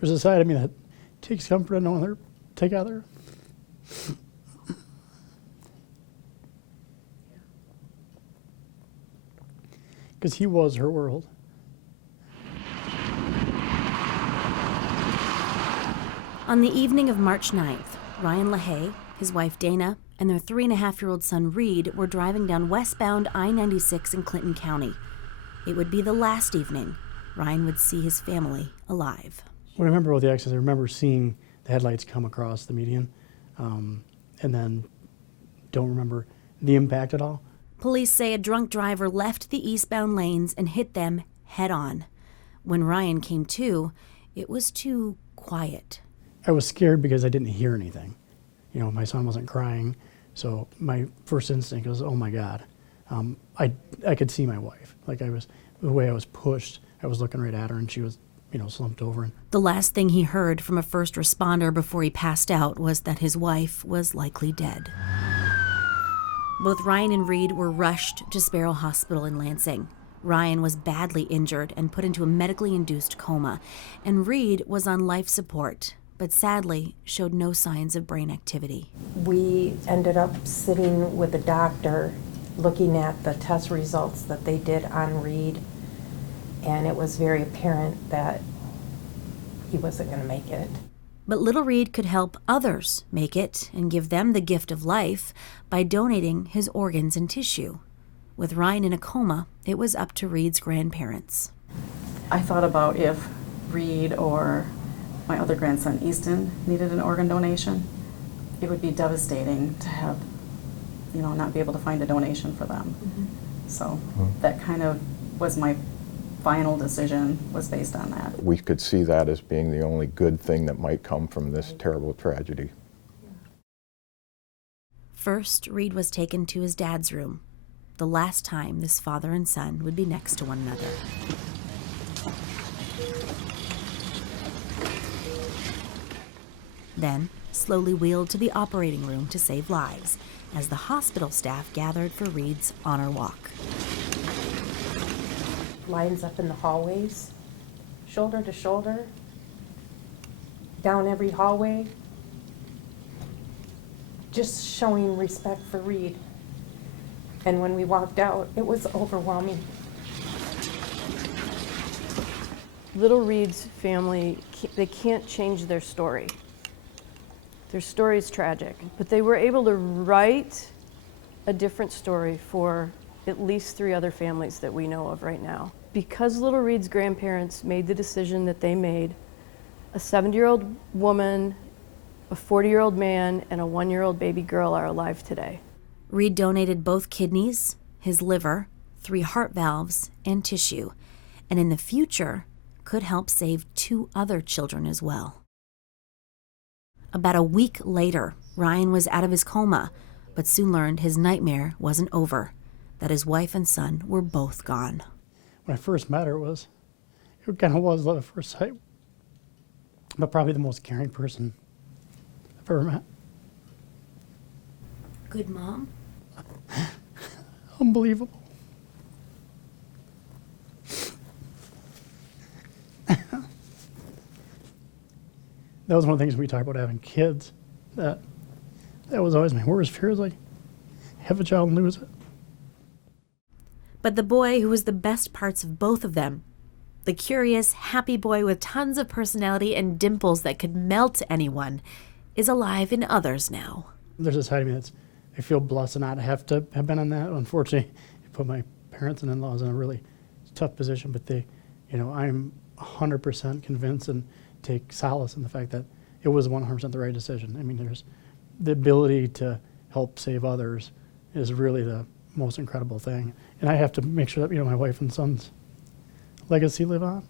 There's a side of me that takes comfort in knowing they're together. Because he was her world. On the evening of March 9th, Ryan LaHaye, his wife Dana, and their 3.5-year-old son Reed were driving down westbound I-96 in Clinton County. It would be the last evening Ryan would see his family alive. When I remember about the accident, I remember seeing the headlights come across the median, and then don't remember the impact at all. Police say a drunk driver left the eastbound lanes and hit them head-on. When Ryan came to, it was too quiet. I was scared because I didn't hear anything. You know, my son wasn't crying, so my first instinct was, oh my God. I could see my wife. Like the way I was pushed, I was looking right at her and she was, slumped over. The last thing he heard from a first responder before he passed out was that his wife was likely dead. Both Ryan and Reed were rushed to Sparrow Hospital in Lansing. Ryan was badly injured and put into a medically induced coma, and Reed was on life support, but sadly showed no signs of brain activity. We ended up sitting with a doctor looking at the test results that they did on Reed, and it was very apparent that he wasn't going to make it. But little Reed could help others make it and give them the gift of life by donating his organs and tissue. With Ryan in a coma, it was up to Reed's grandparents. I thought about if Reed or my other grandson, Easton, needed an organ donation. It would be devastating to have, not be able to find a donation for them. Mm-hmm. So that kind of was my final decision, was based on that. We could see that as being the only good thing that might come from this terrible tragedy. First, Reed was taken to his dad's room, the last time this father and son would be next to one another. Then, slowly wheeled to the operating room to save lives, as the hospital staff gathered for Reed's honor walk. Lines up in the hallways, shoulder to shoulder, down every hallway, just showing respect for Reed. And when we walked out, it was overwhelming. Little Reed's family, they can't change their story. Their story is tragic, but they were able to write a different story for at least 3 other families that we know of right now. Because little Reed's grandparents made the decision that they made, a 70-year-old woman, a 40-year-old man, and a 1-year-old baby girl are alive today. Reed donated both kidneys, his liver, 3 heart valves, and tissue, and in the future could help save 2 other children as well. About a week later, Ryan was out of his coma, but soon learned his nightmare wasn't over, that his wife and son were both gone. When I first met her, it kind of was love at first sight, but probably the most caring person I've ever met. Good mom? Unbelievable. That was one of the things we talked about having kids. That was always my worst fear, is like, have a child and lose it. But the boy who was the best parts of both of them, the curious, happy boy with tons of personality and dimples that could melt anyone, is alive in others now. There's a side of me I feel blessed to not have to have been in that. Unfortunately, it put my parents and in-laws in a really tough position, but I'm 100% convinced and take solace in the fact that it was 100% the right decision. I mean, there's the ability to help save others is really the most incredible thing. And I have to make sure that, my wife and son's legacy live on.